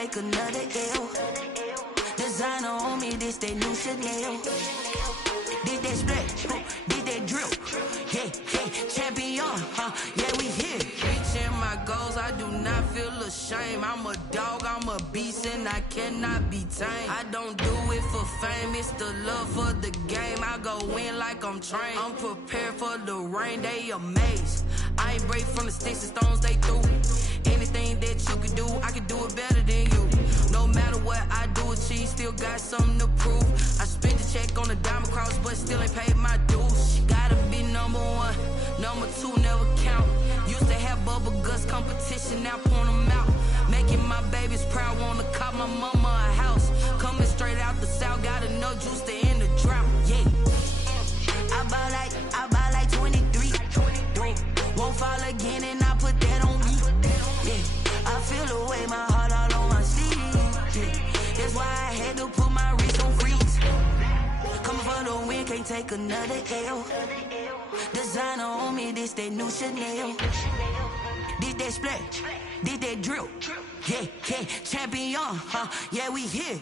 take another L. Designer on me, this that new Chanel. Did that split, did that drill. Yeah, champion, yeah, we here. Reaching my goals, I do not feel ashamed. I'm a dog, I'm a beast, and I cannot be tamed. I don't do it for fame, it's the love for the game. I go in like I'm trained. I'm prepared for the rain, they amazed. I ain't break from the sticks and stones they threw. Anything that you can do, I can do it better than you. No matter what I do achieve, still got something to prove. I spent the check on the diamond cross, but still ain't paid my dues. Gotta be number one, number two never count. Used to have bubble guts competition, now point them out. Making my babies proud, wanna cop my mama a house. Coming straight out the south, got enough juice to end the drought. Yeah, I buy like 23. Won't fall again, and I put that on me. Yeah, I feel the way, my heart all on my sleeve. Yeah, that's why I had to put my wrist on freeze. Coming for the win, can't take another L. Designer on me, this that new Chanel. Did that split, did that drill. Yeah, champion, yeah, we here.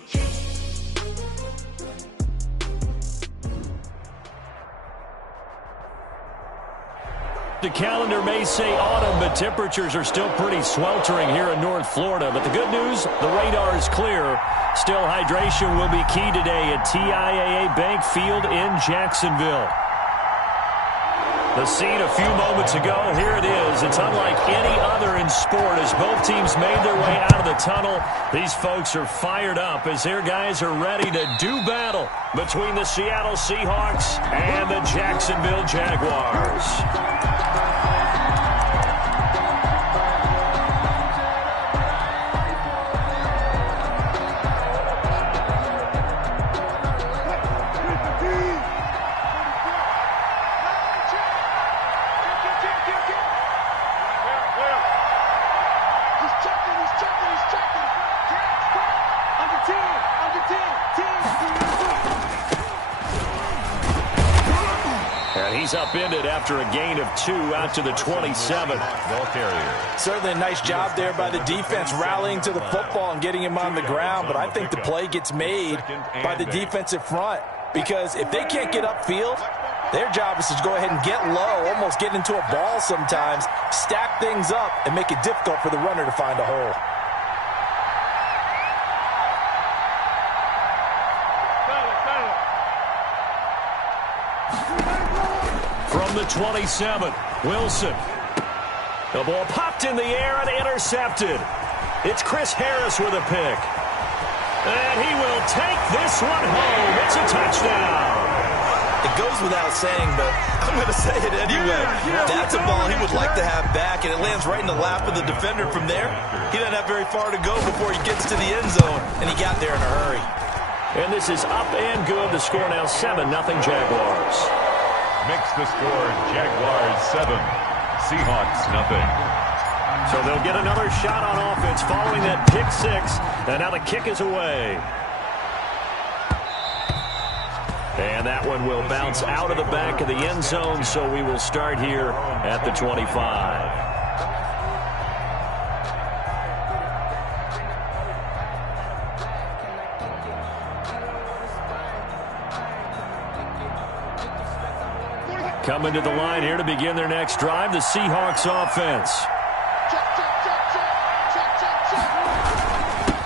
The calendar may say autumn, but temperatures are still pretty sweltering here in North Florida. But the good news, the radar is clear. Still, hydration will be key today at TIAA Bank Field in Jacksonville. The scene a few moments ago, here it is. It's unlike any other in sport as both teams made their way out of the tunnel. These folks are fired up as their guys are ready to do battle between the Seattle Seahawks and the Jacksonville Jaguars. He's upended after a gain of 2 out to the 27. Ball carrier. Certainly a nice job there by the defense rallying to the football and getting him on the ground, but I think the play gets made by the defensive front because if they can't get upfield, their job is to go ahead and get low, almost get into a ball sometimes, stack things up, and make it difficult for the runner to find a hole. From the 27, Wilson. The ball popped in the air and intercepted. It's Chris Harris with a pick. And he will take this one home. It's a touchdown. It goes without saying, but I'm going to say it anyway. That's a ball he would like to have back, and it lands right in the lap of the defender from there. He doesn't have very far to go before he gets to the end zone, and he got there in a hurry. And this is up and good. The score now 7-0 Jaguars. Makes the score Jaguars 7, Seahawks 0. So they'll get another shot on offense following that pick 6. And now the kick is away. And that one will bounce out of the back of the end zone, so we will start here at the 25. Coming to the line here to begin their next drive, the Seahawks offense.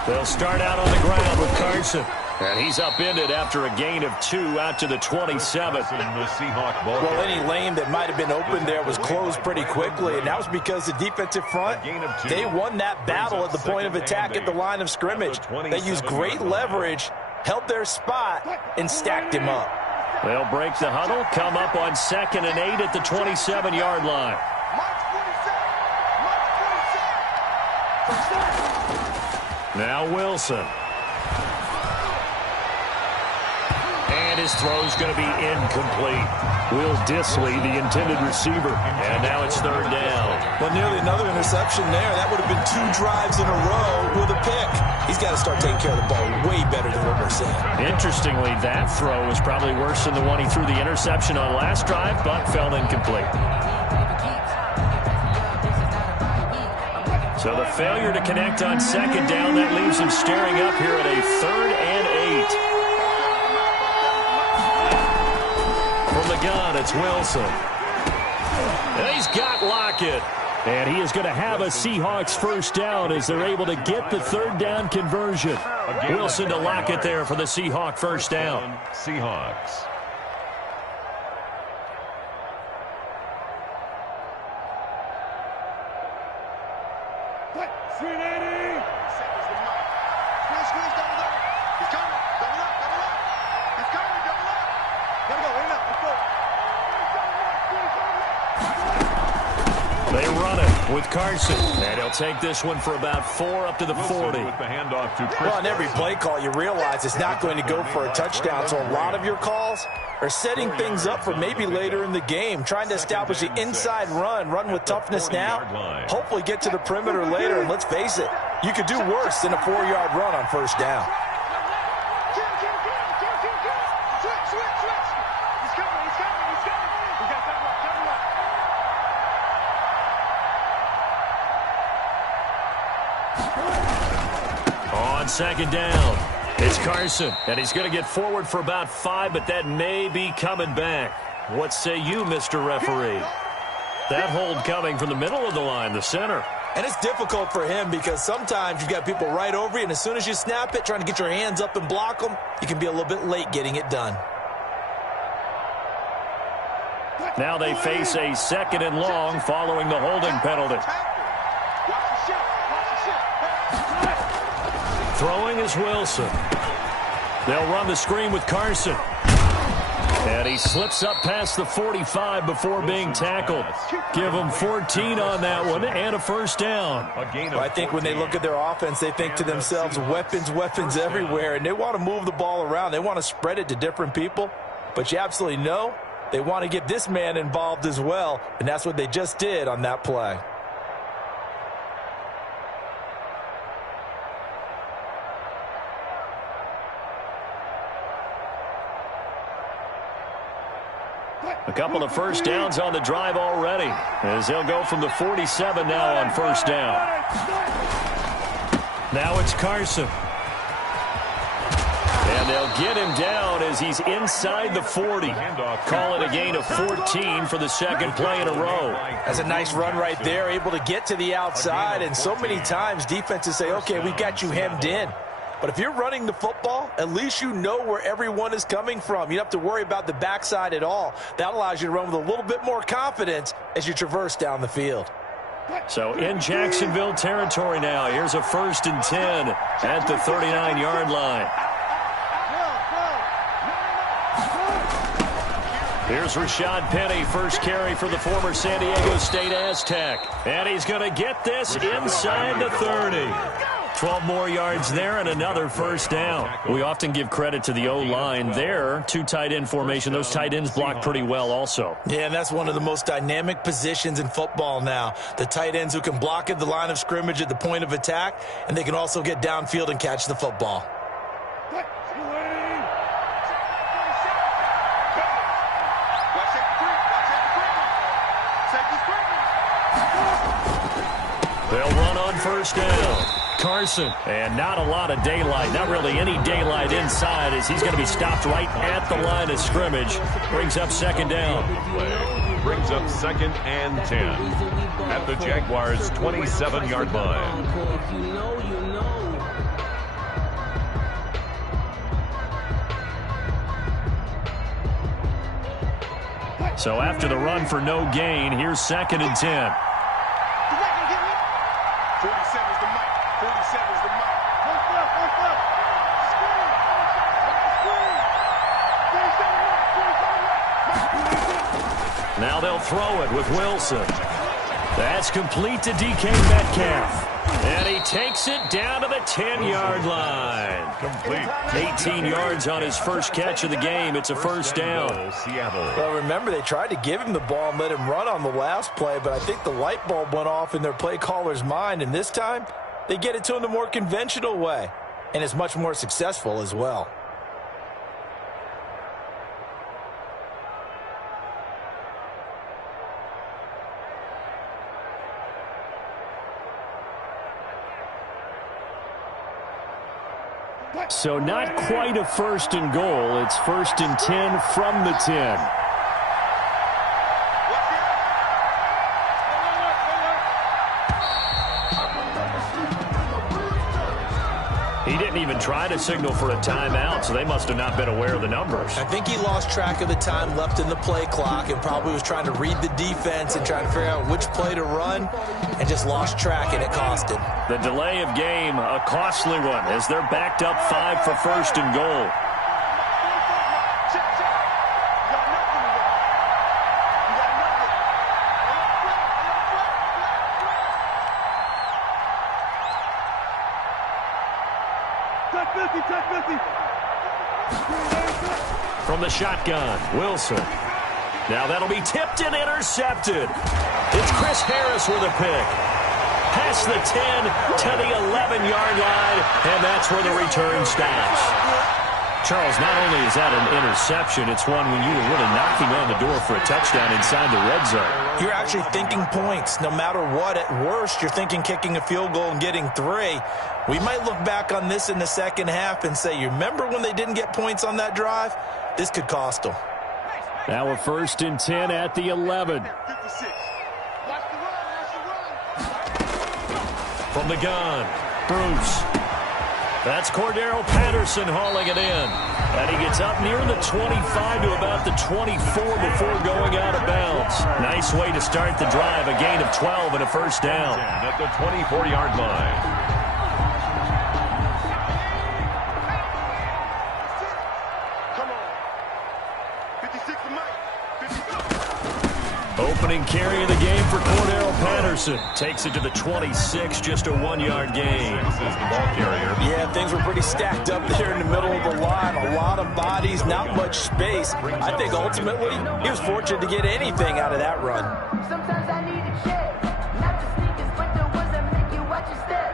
They'll start out on the ground with Carson. And he's upended after a gain of 2 out to the 27. Well, any lane that might have been open there was closed pretty quickly, and that was because the defensive front, they won that battle at the point of attack at the line of scrimmage. They used great leverage, held their spot, and stacked him up. They'll break the huddle, come up on 2nd and 8 at the 27-yard line. Now Wilson. And his throw's going to be incomplete. Will Dissly, the intended receiver. And now it's 3rd down. Well, nearly another interception there. That would have been 2 drives in a row with a pick. He's got to start taking care of the ball way better than what we're seeing. Interestingly, that throw was probably worse than the one he threw the interception on last drive, but fell incomplete. So the failure to connect on second down, that leaves him staring up here at a 3rd and 8. From the gun, it's Wilson. And he's got Lockett. And he is going to have a Seahawks first down as they're able to get the 3rd down conversion. Wilson to Lockett there for the Seahawk first down. Seahawks. They run it with Carson. And he'll take this one for about 4 up to the 40. With the handoff to Well, on every play call, you realize it's not going to go for a touchdown. So a lot of your calls are setting things up for maybe later in the game, trying to establish the inside run with toughness now, hopefully get to the perimeter later. And let's face it, you could do worse than a 4-yard run on first down. On second down, it's Carson, and he's going to get forward for about 5, but that may be coming back. What say you, Mr. Referee? That hold coming from the middle of the line, the center. And it's difficult for him because sometimes you've got people right over you, and as soon as you snap it, trying to get your hands up and block them, you can be a little bit late getting it done. Now they face a 2nd and long following the holding penalty. Throwing is Wilson. They'll run the screen with Carson. And he slips up past the 45 before being tackled. Give him 14 on that one and a first down. Well, I think when they look at their offense, they think to themselves, weapons everywhere, and they want to move the ball around. They want to spread it to different people. But you absolutely know they want to get this man involved as well, and that's what they just did on that play. A couple of first downs on the drive already, as they'll go from the 47 now on first down. Now it's Carson. And they'll get him down as he's inside the 40. Call it a gain of 14 for the 2nd play in a row. That's a nice run right there, able to get to the outside. And so many times defenses say, okay, we've got you hemmed in. But if you're running the football, at least you know where everyone is coming from. You don't have to worry about the backside at all. That allows you to run with a little bit more confidence as you traverse down the field. So in Jacksonville territory now, here's a 1st and 10 at the 39-yard line. Here's Rashad Penny, first carry for the former San Diego State Aztec. And he's going to get this inside the 30. 12 more yards there and another first down. We often give credit to the O-line there. 2 tight end formation. Those tight ends block pretty well also. Yeah, and that's one of the most dynamic positions in football now. The tight ends who can block at the line of scrimmage at the point of attack, and they can also get downfield and catch the football. They'll run on first down. Carson, and not a lot of daylight, not really any daylight inside as he's going to be stopped right at the line of scrimmage. Brings up 2nd down. Brings up 2nd and 10 at the Jaguars' 27-yard line. So after the run for no gain, here's 2nd and 10. Now they'll throw it with Wilson. That's complete to DK Metcalf. And he takes it down to the 10-yard line. Complete. 18 yards on his first catch of the game. It's a first down. Seattle. Well, remember, they tried to give him the ball and let him run on the last play, but I think the light bulb went off in their play caller's mind, and this time they get it to him the more conventional way, and it's much more successful as well. So not quite a 1st and goal. It's 1st and 10 from the 10. He didn't even try to signal for a timeout, so they must have not been aware of the numbers. I think he lost track of the time left in the play clock and probably was trying to read the defense and trying to figure out which play to run and just lost track, and it cost him. The delay of game, a costly one, as they're backed up 5 for 1st and goal. From the shotgun, Wilson. Now that'll be tipped and intercepted. It's Chris Harris with a pick. Past the 10 to the 11-yard line, and that's where the return stops. Charles, not only is that an interception, it's one when you were really knocking on the door for a touchdown inside the red zone. You're actually thinking points. No matter what, at worst, you're thinking kicking a field goal and getting 3. We might look back on this in the second half and say, you remember when they didn't get points on that drive? This could cost them. Now a 1st and 10 at the 11. From the gun, Bruce. That's Cordero Patterson hauling it in. And he gets up near the 25 to about the 24 before going out of bounds. Nice way to start the drive. A gain of 12 and a 1st down. At the 24-yard line. Opening carry of the game for Cordero Patterson. Takes it to the 26, just a 1-yard gain. This is the ball carrier. Yeah, things were pretty stacked up there in the middle of the line. A lot of bodies, not much space. I think ultimately he was fortunate to get anything out of that run. Sometimes I need a check. Not the sneakers, but the ones that make you watch your step.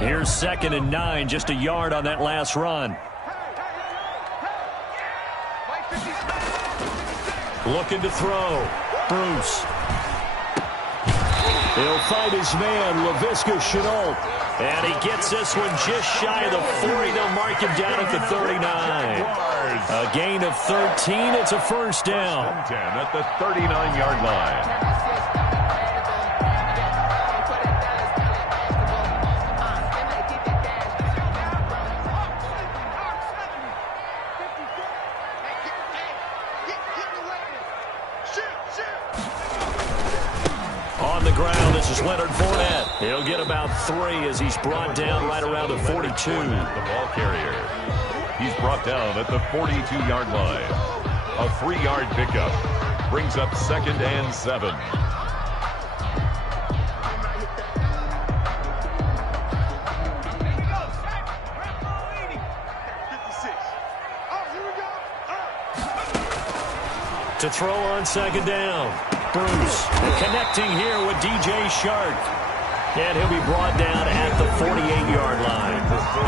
Here's 2nd and 9, just a yard on that last run. Looking to throw. Bruce. He'll fight his man, Laviska Shenault. And he gets this one just shy of the 40. They'll mark him down at the 39. A gain of 13. It's a 1st down. 10 at the 39-yard line. On the ground, this is Leonard Fournette. He'll get about 3 as he's brought down right around the 42. The ball carrier. He's brought down at the 42-yard line. A 3-yard pickup. Brings up 2nd and 7. To throw on 2nd down. Bruce connecting here with DJ Shark. And he'll be brought down at the 48-yard line.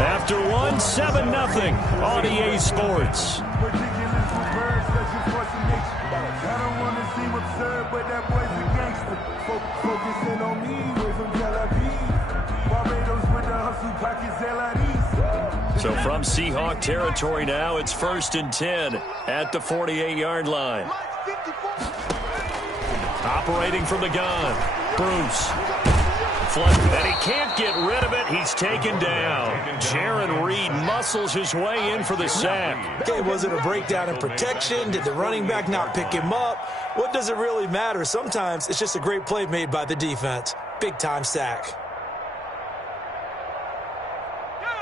After 1, 7-0 on EA Sports. So from Seahawk territory now, it's 1st and 10 at the 48-yard line. Operating from the gun, Bruce. And he can't get rid of it. He's taken down. Jaron Reed muscles his way in for the sack. Okay, was it a breakdown in protection? Did the running back not pick him up? What does it really matter? Sometimes it's just a great play made by the defense. Big-time sack.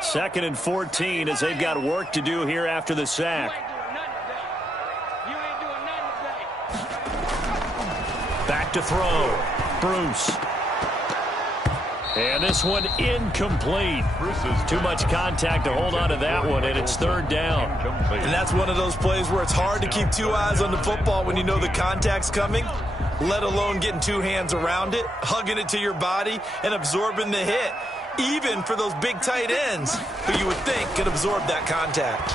2nd and 14 as they've got work to do here after the sack. Back to throw. Bruce. And this one incomplete. Too much contact to hold on to that one, and it's 3rd down. And that's one of those plays where it's hard to keep 2 eyes on the football when you know the contact's coming, let alone getting 2 hands around it, hugging it to your body, and absorbing the hit, even for those big tight ends who you would think could absorb that contact.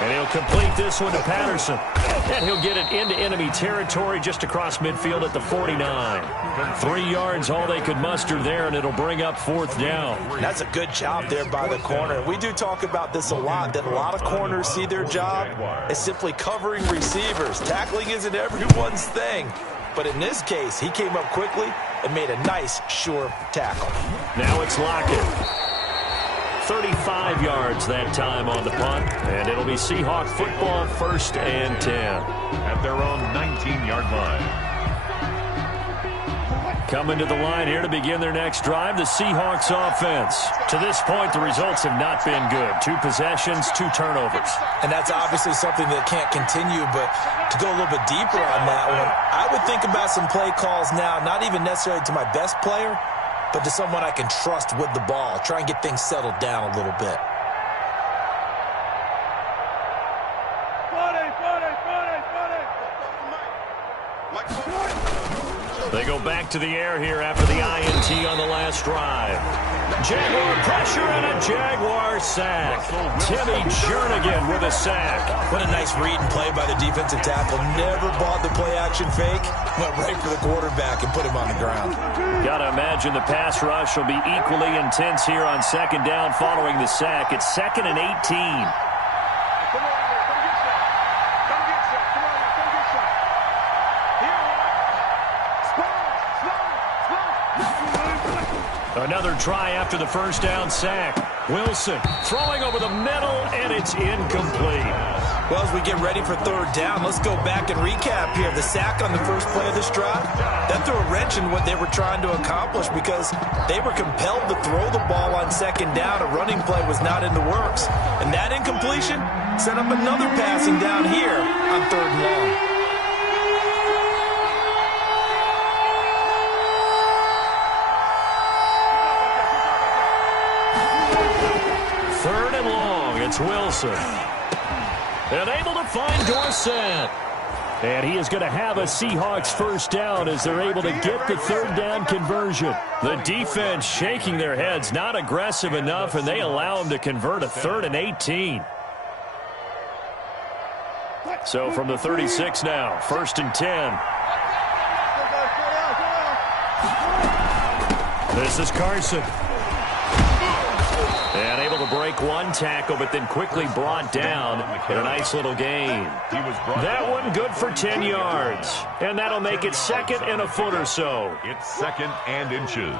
And he'll complete this one to Patterson. And he'll get it into enemy territory just across midfield at the 49. 3 yards, all they could muster there, and it'll bring up 4th down. That's a good job there by the corner. We do talk about this a lot, that a lot of corners see their job as simply covering receivers. Tackling isn't everyone's thing. But in this case, he came up quickly and made a nice, sure tackle. Now it's Lockett. 35 yards that time on the punt, and it'll be Seahawk football, 1st and 10. At their own 19-yard line. Coming to the line here to begin their next drive, the Seahawks offense. To this point, the results have not been good. 2 possessions, 2 turnovers. And that's obviously something that can't continue, but to go a little bit deeper on that one, I would think about some play calls now, not even necessarily to my best player, but to someone I can trust with the ball. Try and get things settled down a little bit. They go back to the air here after the INT on the last drive. Jaguar pressure and a Jaguar sack. Timmy Jernigan with a sack. What a nice read and play by the defensive tackle. Never bought the play-action fake. Went right for the quarterback and put him on the ground. Got to imagine the pass rush will be equally intense here on 2nd down following the sack. It's 2nd and 18. Another try after the 1st down sack. Wilson throwing over the middle, and it's incomplete. Well, as we get ready for 3rd down, let's go back and recap here. The sack on the first play of this drive, that threw a wrench in what they were trying to accomplish because they were compelled to throw the ball on 2nd down. A running play was not in the works. And that incompletion set up another passing down here on 3rd and long. It's Wilson. And able to find Dorsett. And he is going to have a Seahawks 1st down as they're able to get the 3rd down conversion. The defense shaking their heads, not aggressive enough, and they allow him to convert a 3rd and 18. So from the 36 now, 1st and 10. This is Carson. And able to break 1 tackle, but then quickly brought down in a nice little gain. That one good for 10 yards. And that'll make it 2nd and a foot or so. It's 2nd and inches.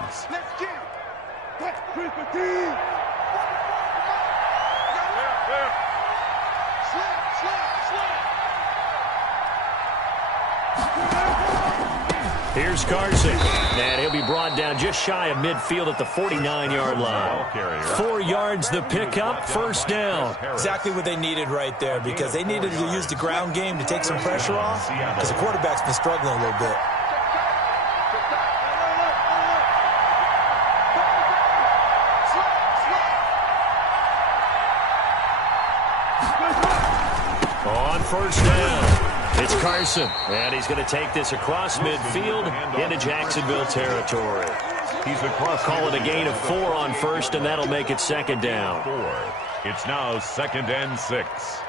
Here's Carson, and he'll be brought down just shy of midfield at the 49-yard line. 4 yards the pickup, 1st down. Exactly what they needed right there because they needed to use the ground game to take some pressure off because the quarterback's been struggling a little bit. On 1st down. It's Carson, and he's going to take this across midfield into Jacksonville territory. He's across. Call it a gain of 4 on 1st, and that'll make it 2nd down. 4. It's now 2nd and 6.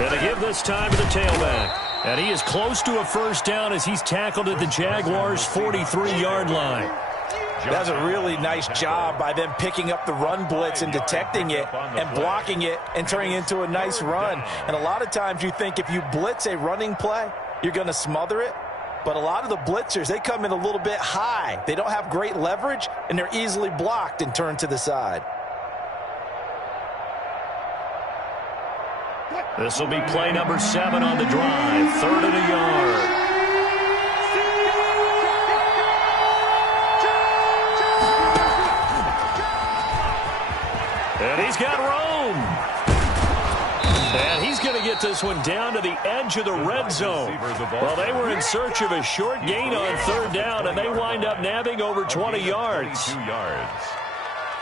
And they give this time to the tailback. And he is close to a 1st down as he's tackled at the Jaguars' 43-yard line. That's a really nice job by them picking up the run blitz and detecting it and blocking it and turning it into a nice run. And a lot of times you think if you blitz a running play, you're going to smother it. But a lot of the blitzers, they come in a little bit high. They don't have great leverage, and they're easily blocked and turned to the side. This will be play number 7 on the drive. 3rd and a yard. And he's got room. And he's going to get this one down to the edge of the red zone. Well, they were in search of a short gain on 3rd down, and they wind up nabbing over 20 yards. 22 yards.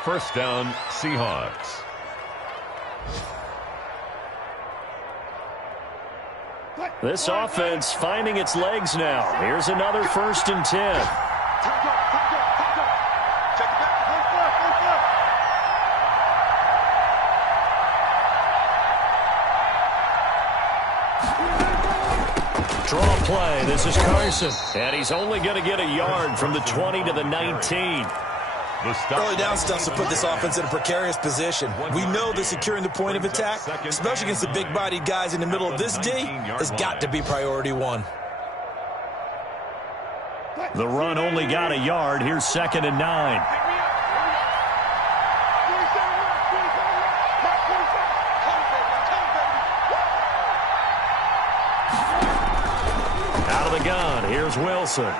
1st down, Seahawks. This offense finding its legs now. Here's another 1st and 10. Draw play. This is Carson. And he's only going to get a yard from the 20 to the 19. Early down stuff to put this offense in a precarious position. We know that securing the point of attack, especially against the big-bodied guys in the middle of this D, has got to be priority one. The run only got a yard. Here's 2nd and 9. Out of the gun. Here's Wilson.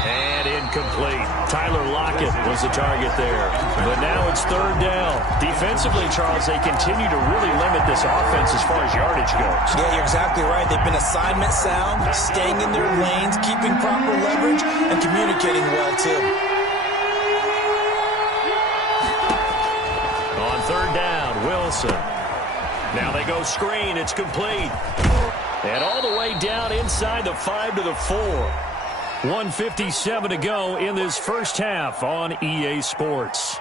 And incomplete. Tyler Lockett was the target there. But now it's 3rd down. Defensively, Charles, they continue to really limit this offense as far as yardage goes. Yeah, you're exactly right. They've been assignment sound, staying in their lanes, keeping proper leverage, and communicating well, too. On 3rd down, Wilson. Now they go screen. It's complete. And all the way down inside the 5 to the 4. 1:57 to go in this first half on EA Sports.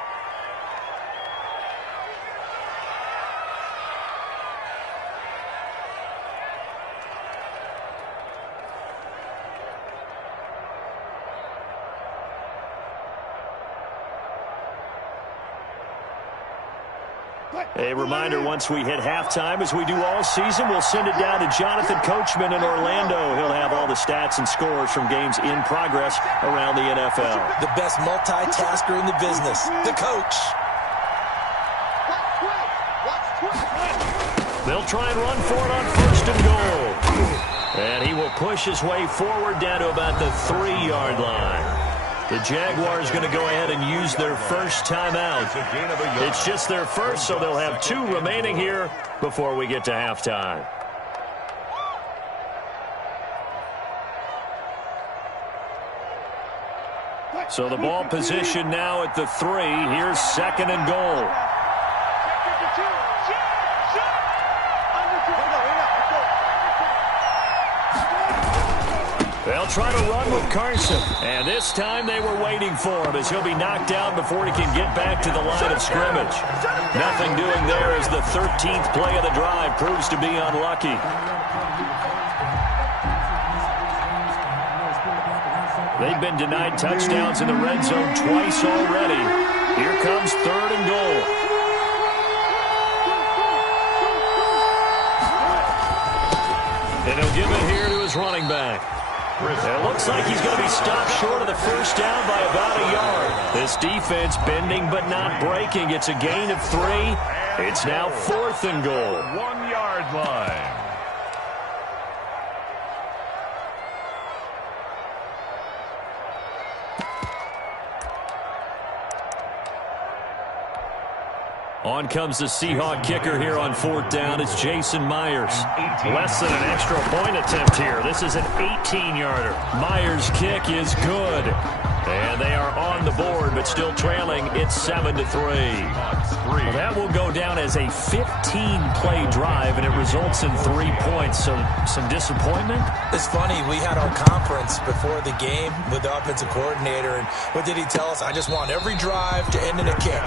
A reminder, once we hit halftime, as we do all season, we'll send it down to Jonathan Coachman in Orlando. He'll have all the stats and scores from games in progress around the NFL. The best multitasker in the business, the coach. They'll try and run for it on 1st and goal. And he will push his way forward down to about the 3-yard line. The Jaguars going to go ahead and use their first timeout. It's just their first, so they'll have 2 remaining here before we get to halftime. So the ball position now at the 3. Here's 2nd and goal. They'll try to run with Carson. And this time they were waiting for him as he'll be knocked down before he can get back to the line of scrimmage. Nothing doing there as the 13th play of the drive proves to be unlucky. They've been denied touchdowns in the red zone twice already. Here comes 3rd and goal. And he'll give it here to his running back. It looks like he's going to be stopped short of the first down by about a yard. This defense bending but not breaking. It's a gain of 3. It's now 4th and goal. 1-yard line. On comes the Seahawk kicker here on 4th down. It's Jason Myers. Less than an extra point attempt here. This is an 18-yarder. Myers' kick is good. And they are on the board, but still trailing. It's 7-3. Well, that will go down as a 15-play drive, and it results in 3 points. So some disappointment? It's funny. We had our conference before the game with the offensive coordinator, and what did he tell us? I just want every drive to end in a kick,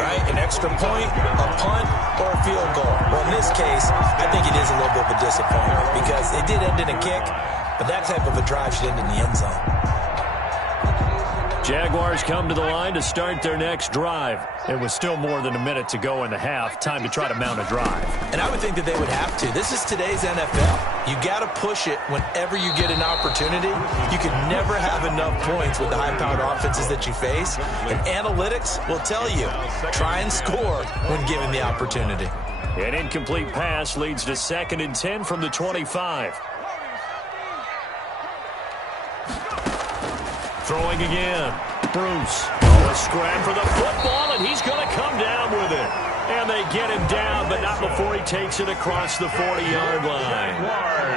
right? An extra point, a punt, or a field goal. Well, in this case, I think it is a little bit of a disappointment because it did end in a kick, but that type of a drive should end in the end zone. Jaguars come to the line to start their next drive. It was still more than a minute to go in the half. Time to try to mount a drive. And I would think that they would have to. This is today's NFL. You got to push it whenever you get an opportunity. You can never have enough points with the high-powered offenses that you face. And analytics will tell you, try and score when given the opportunity. An incomplete pass leads to 2nd and 10 from the 25. Throwing again. Bruce. A scram for the football, and he's going to come down with it. And they get him down, but not before he takes it across the 40-yard line.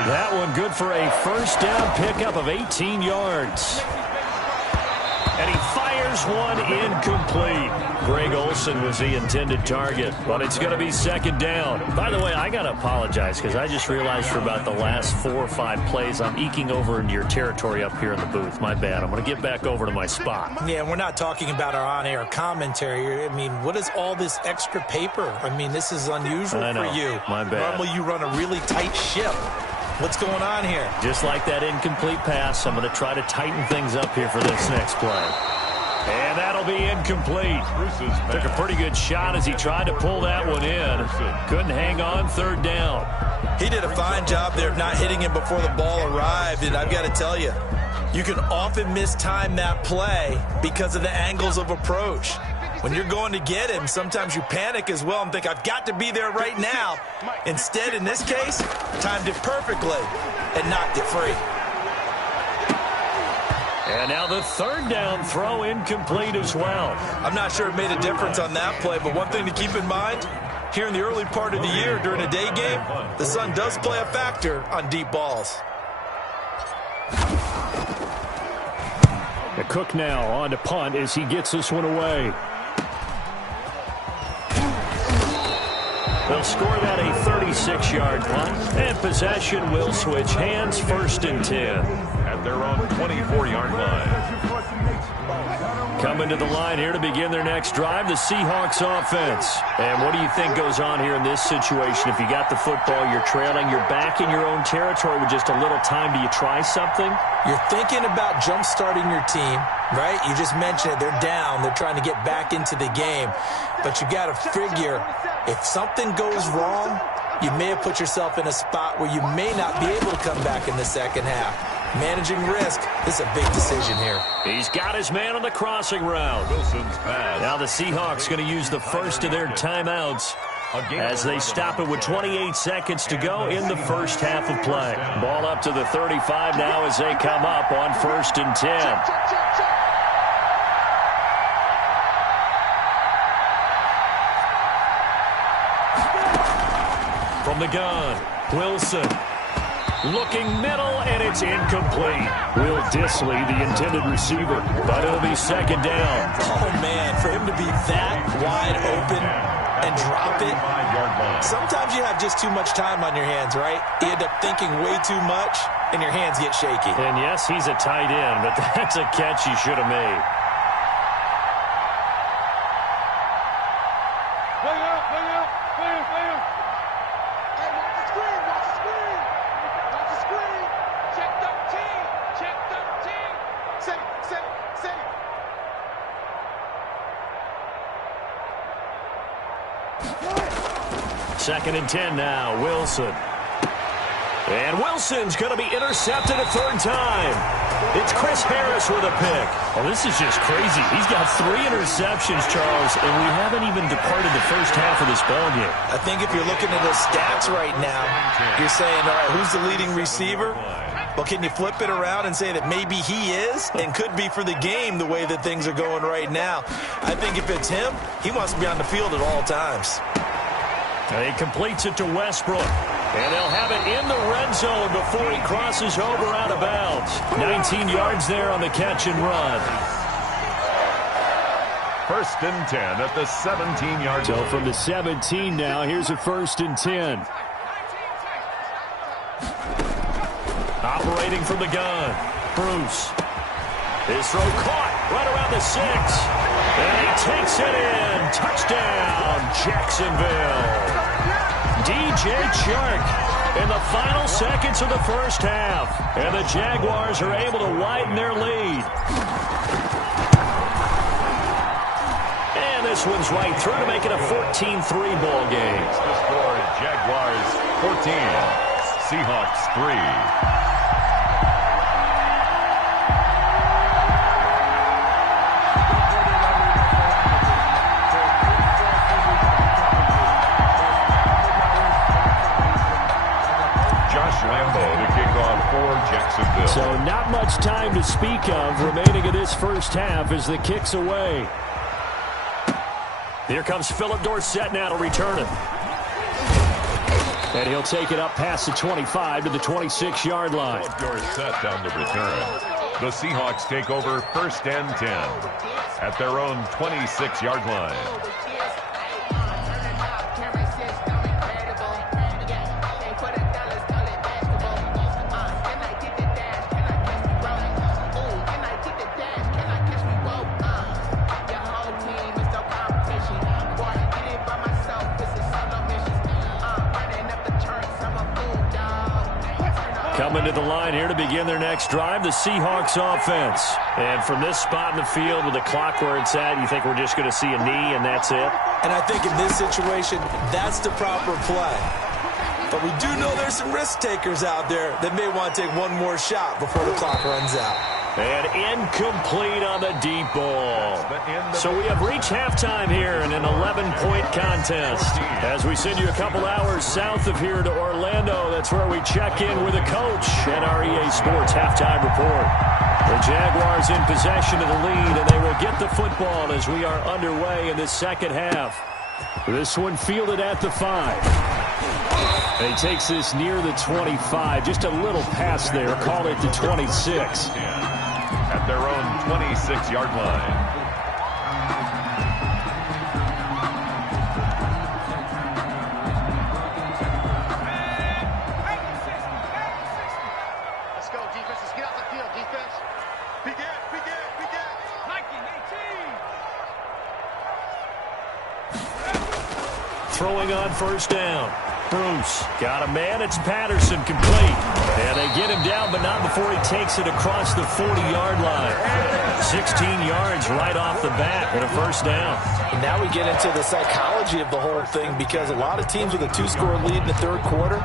That one good for a first down pickup of 18 yards. And he fires one incomplete. Greg Olsen was the intended target, but it's going to be second down. By the way, I got to apologize because I just realized for about the last 4 or 5 plays, I'm eking over into your territory up here in the booth. My bad. I'm going to get back over to my spot. Yeah, we're not talking about our on-air commentary. I mean, what is all this extra paper? I mean, this is unusual for you. My bad. Normally you run a really tight ship. What's going on here? Just like that incomplete pass, I'm going to try to tighten things up here for this next play. And that'll be incomplete. Took a pretty good shot as he tried to pull that one in. Couldn't hang on, third down. He did a fine job there of not hitting him before the ball arrived, and I've got to tell you, you can often mistime that play because of the angles of approach. When you're going to get him, sometimes you panic as well and think, I've got to be there right now. Instead, in this case, timed it perfectly and knocked it free. And now the third down throw incomplete as well. I'm not sure it made a difference on that play, but one thing to keep in mind, here in the early part of the year during a day game, the sun does play a factor on deep balls. The Cook now on to punt as he gets this one away. They'll score that a 36-yard punt, and possession will switch hands, 1st and 10. At their own 24-yard line. Coming to the line here to begin their next drive, the Seahawks offense. And what do you think goes on here in this situation? If you got the football, you're trailing, you're back in your own territory with just a little time. Do you try something? You're thinking about jump-starting your team, right? You just mentioned it. They're down. They're trying to get back into the game. But you got to figure, if something goes wrong, you may have put yourself in a spot where you may not be able to come back in the second half. Managing risk, this is a big decision here. He's got his man on the crossing route. Wilson's pass. Now the Seahawks going to use the first of their timeouts as they stop it with 28 seconds to go in the first half of play. Ball up to the 35 now as they come up on 1st and 10. From the gun, Wilson. Looking middle, and it's incomplete. Will Disley, the intended receiver, but it'll be second down. Oh, man, for him to be that wide open and drop it. Sometimes you have just too much time on your hands, right? You end up thinking way too much, and your hands get shaky. And yes, he's a tight end, but that's a catch he should have made. Second and 10 now, Wilson. And Wilson's going to be intercepted a third time. It's Chris Harris with a pick. Oh, this is just crazy. He's got 3 interceptions, Charles, and we haven't even departed the first half of this ballgame. I think if you're looking at his stats right now, you're saying, all right, who's the leading receiver? Well, can you flip it around and say that maybe he is and could be for the game the way that things are going right now? I think if it's him, he wants to be on the field at all times. And he completes it to Westbrook. And they'll have it in the red zone before he crosses over out of bounds. 19 yards there on the catch and run. 1st and 10 at the 17-yard line. So from the 17 now, here's a 1st and 10. Operating from the gun, Bruce. His throw caught right around the 6. And he takes it in. Touchdown, Jacksonville. DJ Chark in the final seconds of the first half. And the Jaguars are able to widen their lead. And this one's right through to make it a 14-3 ball game. The score, Jaguars 14, Seahawks 3. So not much time to speak of remaining in this first half as the kick's away. Here comes Philip Dorsett now to return it. And he'll take it up past the 25 to the 26-yard line. Philip Dorsett down to return. The Seahawks take over 1st and 10 at their own 26-yard line. Coming to the line here to begin their next drive, the Seahawks offense. And from this spot in the field with the clock where it's at, you think we're just going to see a knee and that's it? And I think in this situation, that's the proper play. But we do know there's some risk takers out there that may want to take one more shot before the clock runs out. And incomplete on the deep ball. So we have reached halftime here in an 11-point contest. As we send you a couple hours south of here to Orlando, that's where we check in with the coach at our EA Sports Halftime Report. The Jaguars in possession of the lead, and they will get the football as we are underway in the second half. This one fielded at the 5. He takes this near the 25, just a little past there, call it the 26. At their own 26-yard line. Let's go, defense. Let's get out the field, defense. Begin. Nike 18. Throwing on first down. Bruce got a man. It's Patterson complete. And they get him down, but not before he takes it across the 40-yard line. 16 yards right off the bat and a first down. And now we get into the psychology of the whole thing, because a lot of teams with a 2-score lead in the third quarter,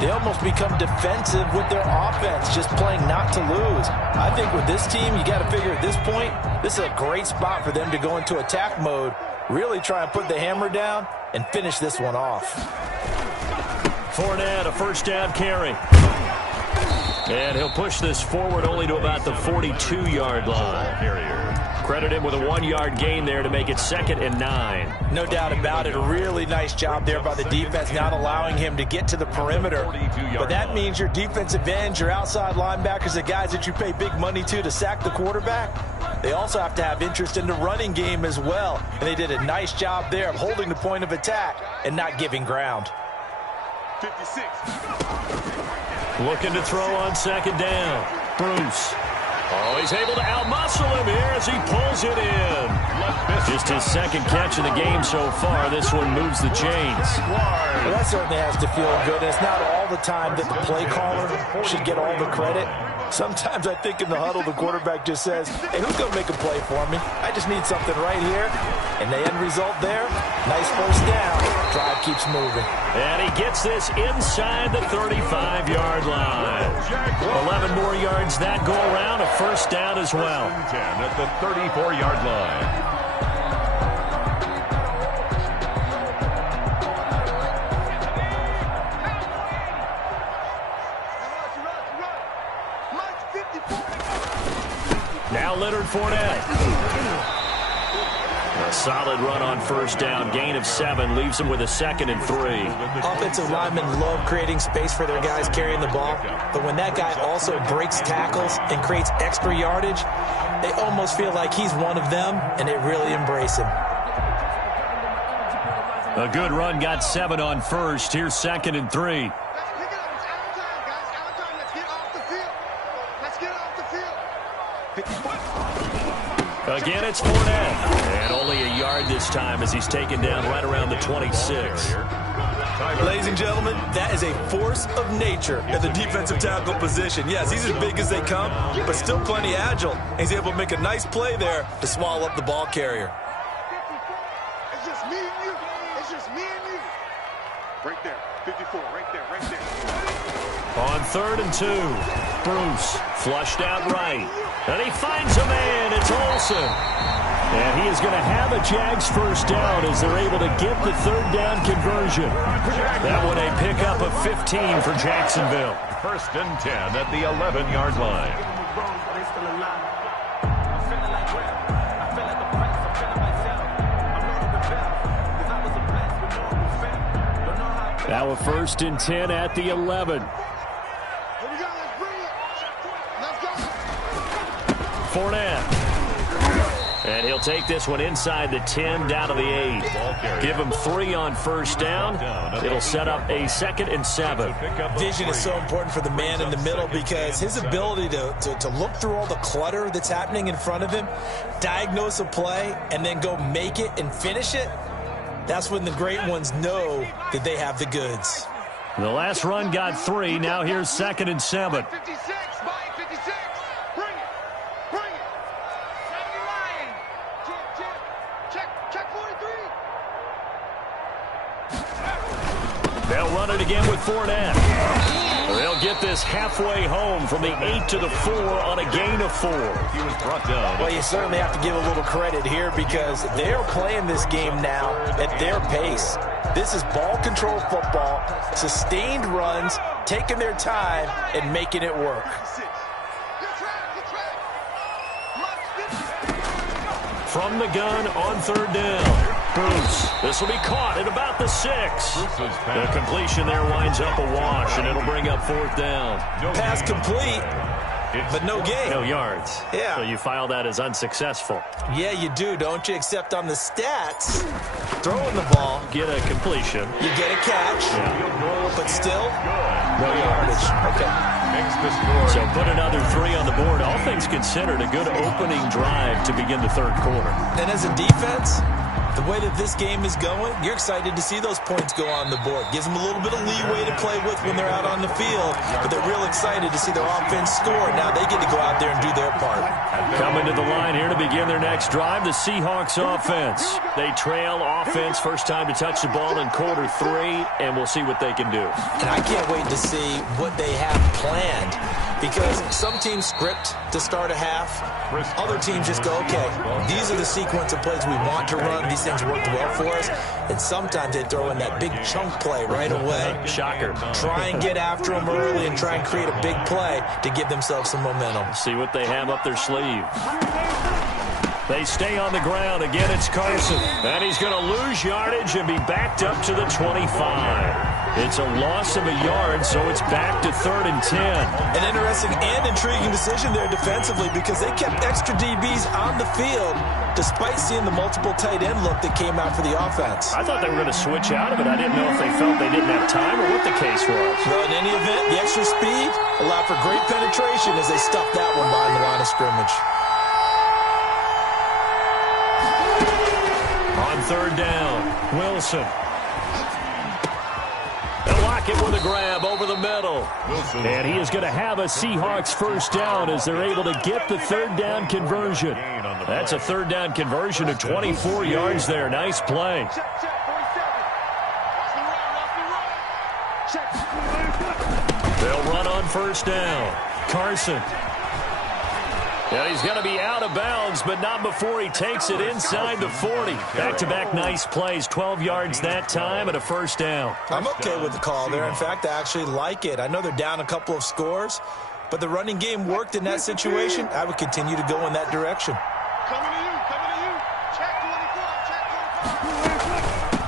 they almost become defensive with their offense, just playing not to lose. I think with this team, you got to figure at this point, this is a great spot for them to go into attack mode, really try and put the hammer down and finish this one off. Fournette, a first down carry. And he'll push this forward only to about the 42-yard line. Credit him with a 1-yard gain there to make it 2nd and 9. No doubt about it. A really nice job there by the defense, not allowing him to get to the perimeter. But that means your defensive ends, your outside linebackers, the guys that you pay big money to sack the quarterback, they also have to have interest in the running game as well. And they did a nice job there of holding the point of attack and not giving ground. 56. Looking to throw on second down. Bruce. Oh, he's able to outmuscle him here as he pulls it in. Just his second catch of the game so far. This one moves the chains. Well, that certainly has to feel good. It's not all the time that the play caller should get all the credit. Sometimes I think in the huddle, the quarterback just says, hey, who's going to make a play for me? I just need something right here. And the end result there, nice first down. Drive keeps moving. And he gets this inside the 35-yard line. 11 more yards that go around, a first down as well. 10 at the 34-yard line. Now Leonard Fournette. A solid run on first down. Gain of 7 leaves them with a 2nd and 3. Offensive linemen love creating space for their guys carrying the ball. But when that guy also breaks tackles and creates extra yardage, they almost feel like he's one of them, and they really embrace him. A good run, got 7 on first. Here's 2nd and 3. Again, it's Fournette. And only a yard this time as he's taken down right around the 26. Ladies and gentlemen, that is a force of nature at the defensive tackle position. Yes, he's as big as they come, but still plenty agile. He's able to make a nice play there to swallow up the ball carrier. It's just me and you. It's just me and you. Right there. 54. Right there. Right there. On 3rd and 2. Bruce flushed out right. And he finds a man. It's Olsen. And he is going to have a Jags first down as they're able to get the 3rd down conversion. That one a pickup of 15 for Jacksonville. 1st and 10 at the 11-yard line. Now a 1st and 10 at the 11. Fournette. And he'll take this one inside the 10 down to the 8. Give him 3 on first down. It'll set up a 2nd and 7. Vision is so important for the man in the middle because his ability to look through all the clutter that's happening in front of him, diagnose a play, and then go make it and finish it, that's when the great ones know that they have the goods. The last run got 3. Now here's 2nd and 7. 56, by 56. Bring it. Bring it. 79. Check 43. They'll run it again with Fournette. They'll get this halfway home from the 8 to the 4 on a gain of 4. He was brought down. Well, you certainly have to give a little credit here because they're playing this game now at their pace. This is ball control football, sustained runs, taking their time, and making it work. From the gun on 3rd down. Bruce. This will be caught at about the 6. The completion there winds up a wash, and it'll bring up 4th down. Pass complete, but no gain. No yards. Yeah. So you file that as unsuccessful. Yeah, you do, don't you? Except on the stats, throwing the ball, Get a completion. you get a catch, but still, No yardage. okay. Makes the score. So put another 3 on the board. All things considered, a good opening drive to begin the 3rd quarter. And as a defense, the way that this game is going, you're excited to see those points go on the board. Gives them a little bit of leeway to play with when they're out on the field, but they're real excited to see their offense score. Now they get to go out there and do their part. Coming to the line here to begin their next drive, the Seahawks offense. They trail offense, first time to touch the ball in quarter 3, and we'll see what they can do. And I can't wait to see what they have planned because some teams script to start a half. Other teams just go, okay, these are the sequence of plays we want to run. These things worked well for us. And sometimes they throw in that big chunk play right away. Shocker. Try and get after them early and try and create a big play to give themselves some momentum. See what they have up their sleeve. They stay on the ground. Again, it's Carson. And he's going to lose yardage and be backed up to the 25. It's a loss of a yard, so it's back to 3rd and 10. An interesting and intriguing decision there defensively because they kept extra DBs on the field despite seeing the multiple tight end look that came out for the offense. I thought they were going to switch out of it. I didn't know if they felt they didn't have time or what the case was. Well, in any event, the extra speed allowed for great penetration as they stuffed that one behind the line of scrimmage. On 3rd down, Wilson. They'll lock it with a grab over the middle. And he is going to have a Seahawks first down as they're able to get the 3rd down conversion. That's a 3rd down conversion of 24 yards there. Nice play. They'll run on first down. Carson. Yeah, he's going to be out of bounds, but not before he takes it inside the 40. Back-to-back nice plays, 12 yards that time and a first down. I'm okay with the call there. In fact, I actually like it. I know they're down a couple of scores, but the running game worked in that situation. I would continue to go in that direction. Coming to you. Check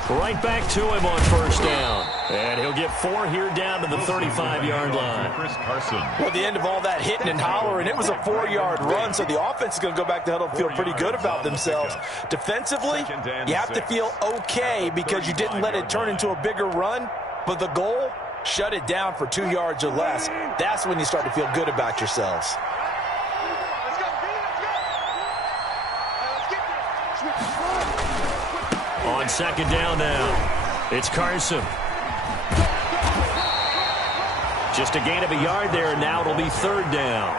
24. Right back to him on first down. And he'll get 4 here down to the 35-yard line. Chris Carson. Well, at the end of all that hitting and hollering, it was a 4-yard run, so the offense is going to go back to huddle and feel pretty good about themselves. Defensively, you have to feel okay because you didn't let it turn into a bigger run, but the goal, shut it down for 2 yards or less. That's when you start to feel good about yourselves. On 2nd down now, it's Carson. Just a gain of a yard there, and now it'll be 3rd down.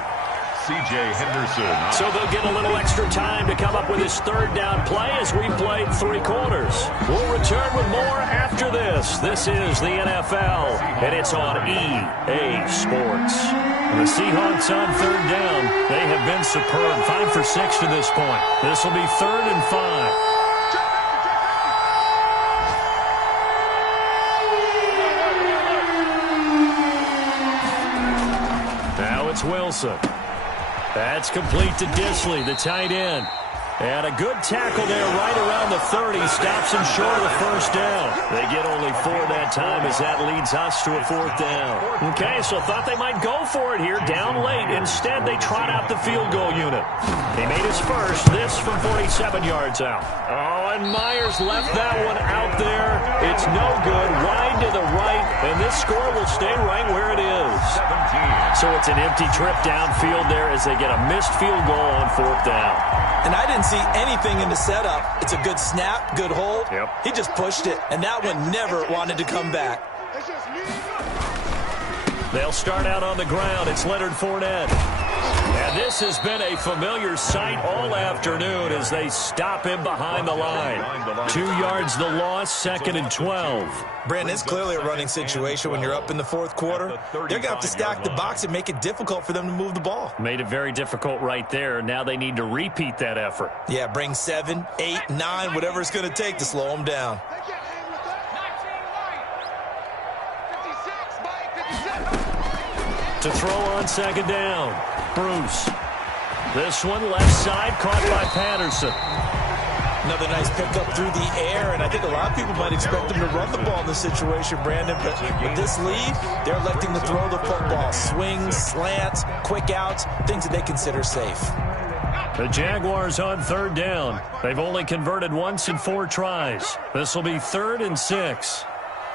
C.J. Henderson. So they'll get a little extra time to come up with his 3rd down play as we played 3 quarters. We'll return with more after this. This is the NFL, and it's on EA Sports. The Seahawks on 3rd down. They have been superb. 5 for 6 to this point. This will be 3rd and 5. Now it's Wilson. That's complete to Disley, the tight end. And a good tackle there right around the 30. Stops him short of the first down. They get only 4 that time as that leads us to a 4th down. Okay, so thought they might go for it here down late. Instead, they trot out the field goal unit. He made his first. This from 47 yards out. Oh, and Myers left that one out there. It's no good. Wide to the right, and this score will stay right where it is. 17. So it's an empty trip downfield there as they get a missed field goal on 4th down. And I didn't see anything in the setup. It's a good snap, good hold. Yep. He just pushed it, and that one never wanted to come back. It's just me. They'll start out on the ground. It's Leonard Fournette. And this has been a familiar sight all afternoon as they stop him behind the line. 2 yards the loss, 2nd and 12. Brandon, it's clearly a running situation when you're up in the 4th quarter. They're going to have to stack the box and make it difficult for them to move the ball. Made it very difficult right there. Now they need to repeat that effort. Yeah, bring 7, 8, 9, whatever it's going to take to slow them down. They can't hang with that. 56, Mike, 57. To throw on 2nd down. Bruce. This one left side caught by Patterson. Another nice pickup through the air, and I think a lot of people might expect them to run the ball in this situation, Brandon. But with this lead, they're electing to throw the football. Swings, slants, quick outs, things that they consider safe. The Jaguars on 3rd down. They've only converted once in 4 tries. This will be 3rd and 6.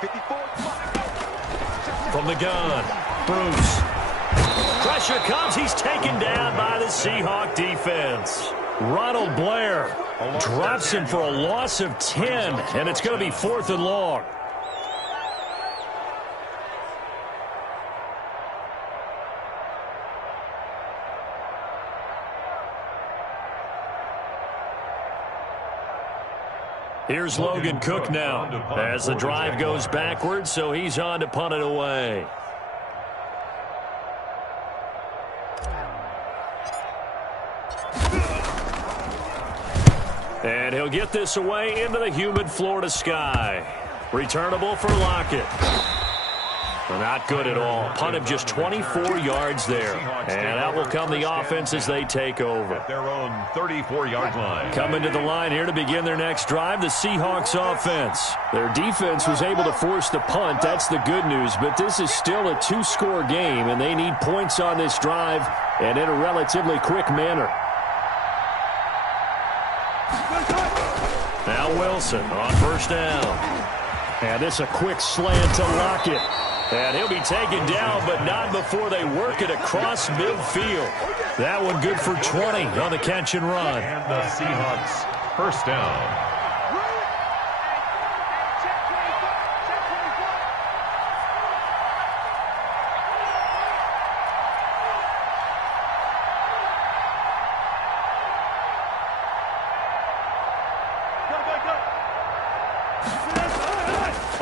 54. From the gun, Bruce. Pressure comes. He's taken down by the Seahawk defense. Ronald Blair drops him for a loss of 10, and it's going to be 4th and long. Here's Logan Cook now as the drive goes backwards, so he's on to punt it away. And he'll get this away into the humid Florida sky. Returnable for Lockett. Not good at all. Punt of just 24 yards there. And out will come the offense as they take over. At their own 34-yard line. Coming to the line here to begin their next drive, the Seahawks offense. Their defense was able to force the punt. That's the good news. But this is still a 2-score game, and they need points on this drive and in a relatively quick manner. Now Wilson on 1st down. And this a quick slant to Lockett. And he'll be taken down, but not before they work it across midfield. That one good for 20 on the catch and run. And the Seahawks 1st down.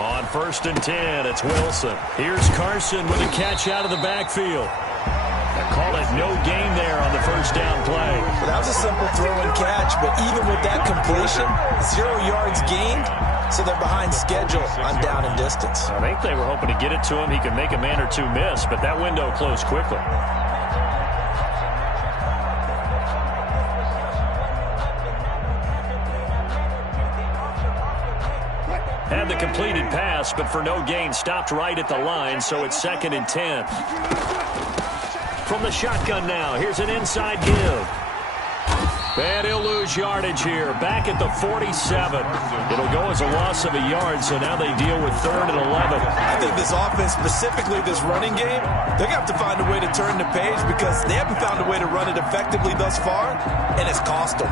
On 1st and 10, it's Wilson. Here's Carson with a catch out of the backfield. They call it no gain there on the 1st down play. Well, that was a simple throw and catch, but even with that completion, 0 yards gained, so they're behind schedule on down and distance. I think they were hoping to get it to him. He could make a man or two miss, but that window closed quickly. Had the completed pass, but for no gain, stopped right at the line, so it's 2nd and 10. From the shotgun now, here's an inside give. And he'll lose yardage here, back at the 47. It'll go as a loss of a yard, so now they deal with 3rd and 11. I think this offense, specifically this running game, they're going to have to find a way to turn the page because they haven't found a way to run it effectively thus far, and it's cost them.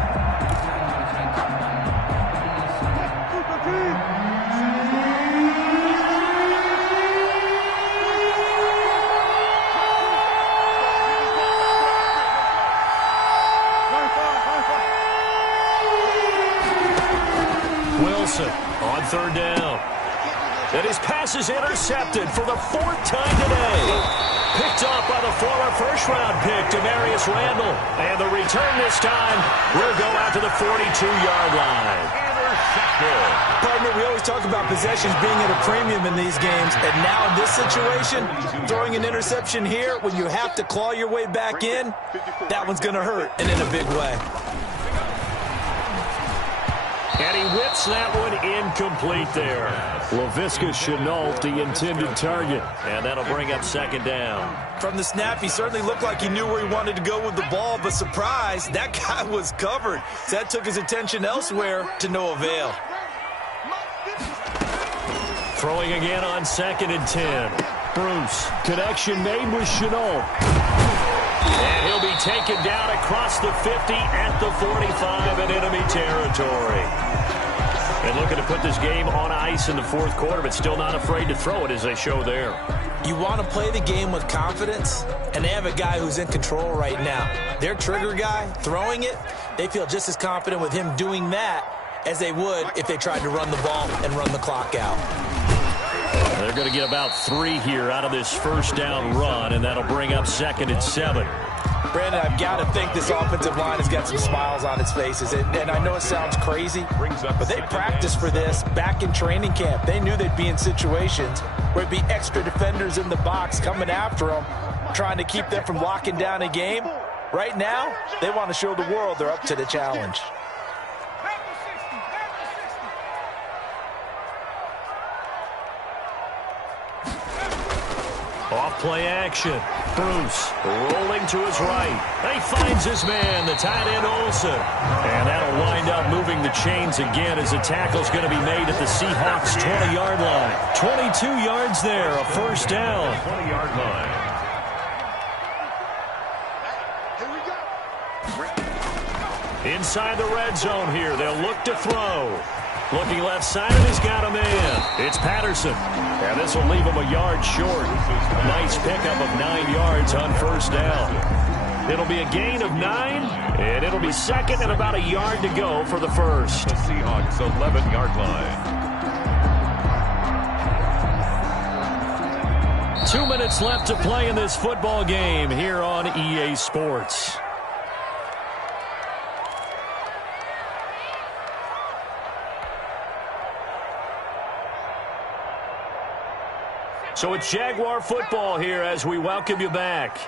On 3rd down. And his pass is intercepted for the 4th time today. Picked off by the former first-round pick, Demarius Randall. And the return this time will go out to the 42-yard line. Intercepted. Partner, we always talk about possessions being at a premium in these games. And now in this situation, throwing an interception here when you have to claw your way back in, that one's going to hurt and in a big way. And he whips that one incomplete there. Laviska Shenault, the intended target. And that'll bring up second down. From the snap, he certainly looked like he knew where he wanted to go with the ball, but surprise, that guy was covered. So that took his attention elsewhere to no avail. Throwing again on 2nd and 10. Bruce, connection made with Shenault. And he'll be taken down across the 50 at the 45 in enemy territory. And looking to put this game on ice in the fourth quarter, but still not afraid to throw it as they show there. You want to play the game with confidence, and they have a guy who's in control right now. Their trigger guy, throwing it, they feel just as confident with him doing that as they would if they tried to run the ball and run the clock out. They're going to get about 3 here out of this first down run, and that'll bring up 2nd and 7. Brandon, I've got to think this offensive line has got some smiles on its faces. And I know it sounds crazy, but they practiced for this back in training camp. They knew they'd be in situations where it'd be extra defenders in the box coming after them, trying to keep them from locking down a game. Right now, they want to show the world they're up to the challenge. Off play action. Bruce rolling to his right. He finds his man, the tight end Olsen. And that'll wind up moving the chains again as the tackle's going to be made at the Seahawks 20-yard line. 22 yards there, a first down. 20-yard line. Inside the red zone here. They'll look to throw. Looking left side, and he's got a man. It's Patterson. And this will leave him a yard short. Nice pickup of 9 yards on first down. It'll be a gain of 9, and it'll be second and about a yard to go for the first. The Seahawks 11-yard line. 2 minutes left to play in this football game here on EA Sports. So it's Jaguar football here as we welcome you back.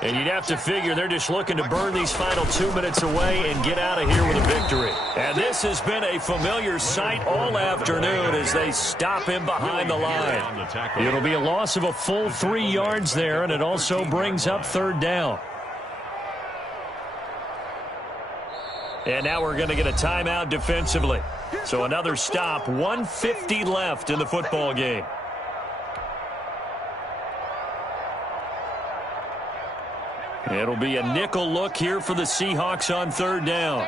And you'd have to figure they're just looking to burn these final 2 minutes away and get out of here with a victory. And this has been a familiar sight all afternoon as they stop him behind the line. It'll be a loss of a full 3 yards there, and it also brings up third down. And now we're going to get a timeout defensively. So another stop, 1:50 left in the football game. It'll be a nickel look here for the Seahawks on third down.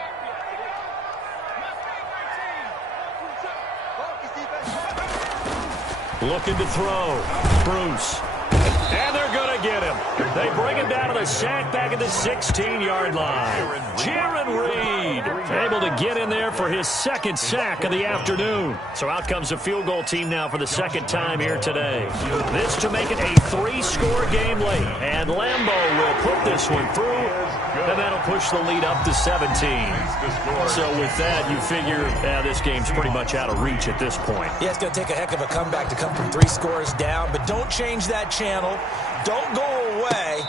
Looking to throw. Bruce. And they're going to get him. They bring him down to the sack back at the 16-yard line. Jaron Reed able to get in there for his second sack of the afternoon. So out comes the field goal team now for the second time here today. This to make it a 3-score game late. And Lambeau will put this one through. And that'll push the lead up to 17. So with that, you figure this game's pretty much out of reach at this point. Yeah, it's going to take a heck of a comeback to come from 3 scores down. But don't change that channel. Don't go away.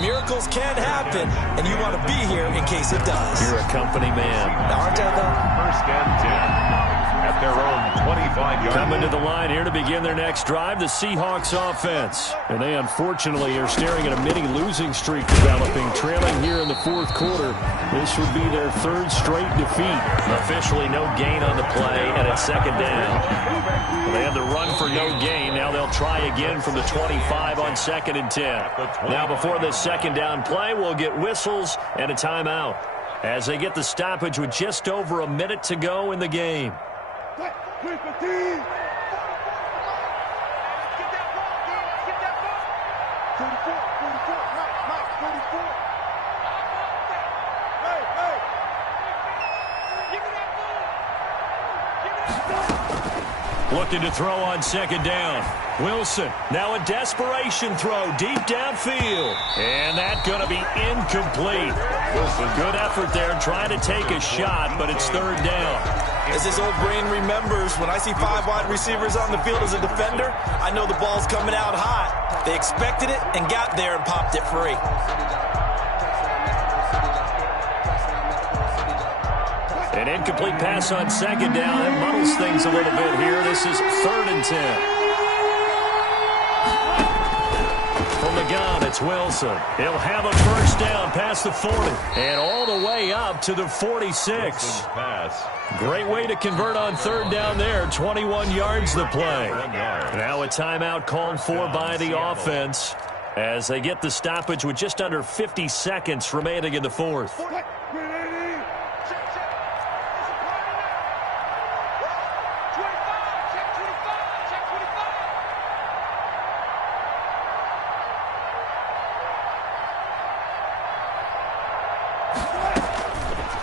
Miracles can happen, and you want to be here in case it does. You're a company man. Aren't I, though? First and 10 at their own 25-yard line. Coming to the line here to begin their next drive, the Seahawks offense. And they unfortunately are staring at a mini losing streak developing, trailing here in the fourth quarter. This would be their 3rd straight defeat. Officially no gain on the play, and it's second down. They had the run for no gain. Now they'll try again from the 25 on 2nd and 10. Now before this second down play, we'll get whistles and a timeout as they get the stoppage with just over a minute to go in the game. Looking to throw on second down. Wilson, now a desperation throw deep downfield. And that's going to be incomplete. Wilson, good effort there trying to take a shot, but it's third down. As this old brain remembers, when I see 5 wide receivers on the field as a defender, I know the ball's coming out hot. They expected it and got there and popped it free. An incomplete pass on second down. That muddles things a little bit here. This is 3rd and 10. From the gun, it's Wilson. He'll have a first down past the 40 and all the way up to the 46. Great way to convert on 3rd down there. 21 yards the play. Now a timeout called for by the offense as they get the stoppage with just under 50 seconds remaining in the 4th.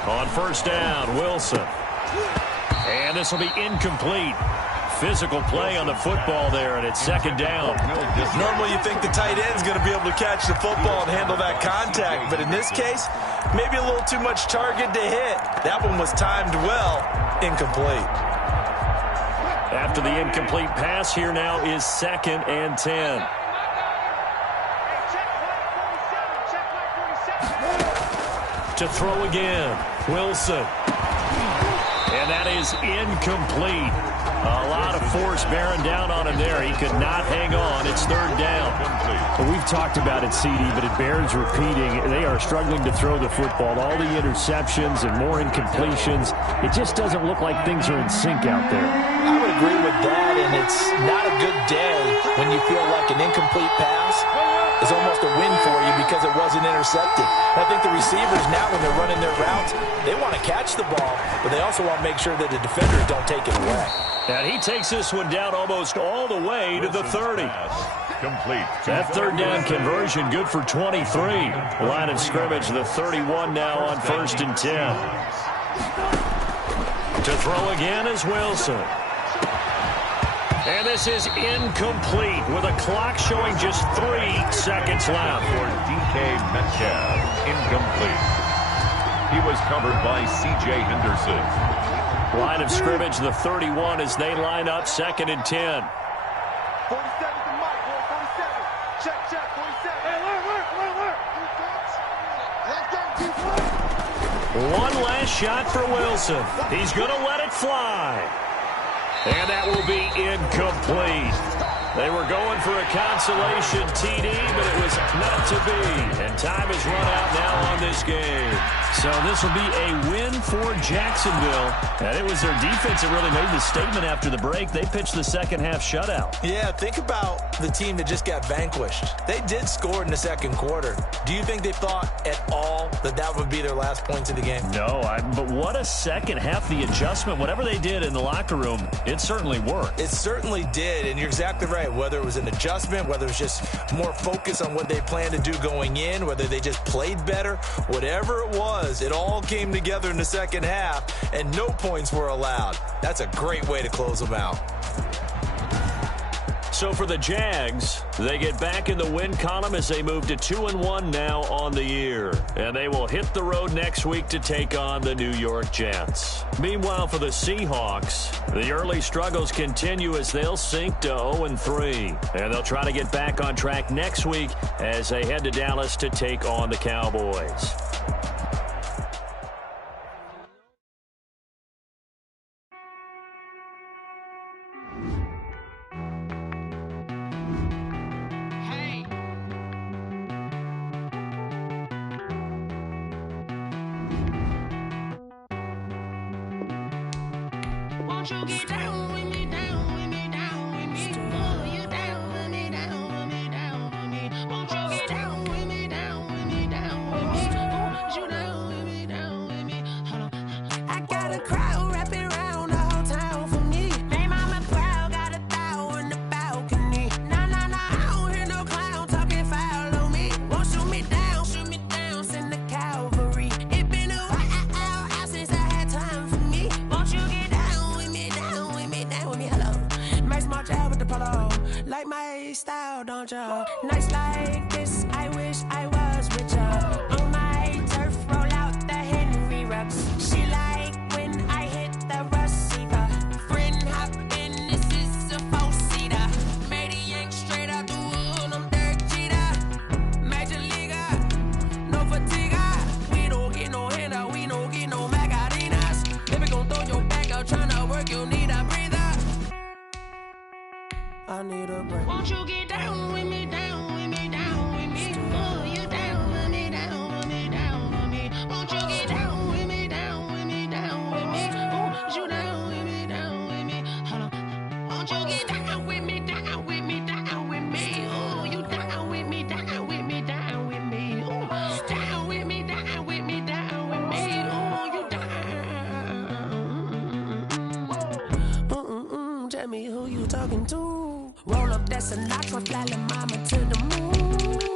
On first down, Wilson. And this will be incomplete. Physical play on the football there, and it's 2nd down. Normally you think the tight end's going to be able to catch the football and handle that contact, but in this case, maybe a little too much target to hit. That one was timed well. Incomplete. After the incomplete pass, here now is 2nd and 10. To throw again, Wilson. And that is incomplete. A lot of force bearing down on him there. He could not hang on. It's 3rd down. Well, we've talked about it, CD, but it bears repeating. They are struggling to throw the football. All the interceptions and more incompletions. It just doesn't look like things are in sync out there. I would agree with that, and it's not a good day when you feel like an incomplete pass is almost a win for you because it wasn't intercepted. And I think the receivers now, when they're running their routes, they want to catch the ball, but they also want to make sure that the defenders don't take it away. And he takes this one down almost all the way to the 30. Complete. That 3rd down conversion good for 23. Line of scrimmage, the 31 now on 1st and 10. To throw again is Wilson. And this is incomplete with a clock showing just 3 seconds left. For DK Metcalf, incomplete. He was covered by C.J. Henderson. Line of scrimmage, the 31 as they line up 2nd and 10. 47 to Mike, 47. Check, 47. Hey, look. One last shot for Wilson. He's going to let it fly. And that will be incomplete. They were going for a consolation TD, but it was not to be. And time has run out now on this game. So this will be a win for Jacksonville. And it was their defense that really made the statement after the break. They pitched the second half shutout. Yeah, think about the team that just got vanquished. They did score in the 2nd quarter. Do you think they thought at all that that would be their last points of the game? No, but what a second half. The adjustment, whatever they did in the locker room, it certainly worked. It certainly did, and you're exactly right. Whether it was an adjustment, whether it was just more focus on what they planned to do going in, whether they just played better, whatever it was, it all came together in the second half, and no points were allowed. That's a great way to close them out. So for the Jags, they get back in the win column as they move to 2-1 now on the year. And they will hit the road next week to take on the New York Jets. Meanwhile, for the Seahawks, the early struggles continue as they'll sink to 0-3. And they'll try to get back on track next week as they head to Dallas to take on the Cowboys. Won't you get down with me, down with me, down with me? Oh, you down with me, down with me, down with me. Won't you get down with me, down with me, down with me? Oh, you down with me, down with me? Hold on. I got a crowd wrapping around the whole town for me. Name on my crowd, got a thou in the balcony. Nah, nah, nah, I don't hear no clown talking foul on me. Won't shoot me down, send the cavalry. It been a while since I had time for me. Won't you get down with me, down with me, down with me? Hello. Max my job with the polo. Like my style, don't you? Nights like this, I wish I was richer. On my turf, roll out the Henry rocks. She like when I hit the receiver. Friend hop in, this is a four-seater. Made a yank straight out the wood, I'm Derek Jeter. Major leaguer, no fatigue. We don't get no handout, we don't get no Macarinas. need a break. Won't you get down with me, down with me, down with me? Oh, you down with me, down with me, down with me. Won't you get down with me, down with me, down with me? Oh, you down with me, down with me? Hold on. Won't you get down with me, down with me, down with me? Oh, you down with me, down with me, down with me? Oh, down with me, down with me, down with me? Oh, you down. Tell me who you talking to. Roll up that Sinatra, fly la mama to the moon.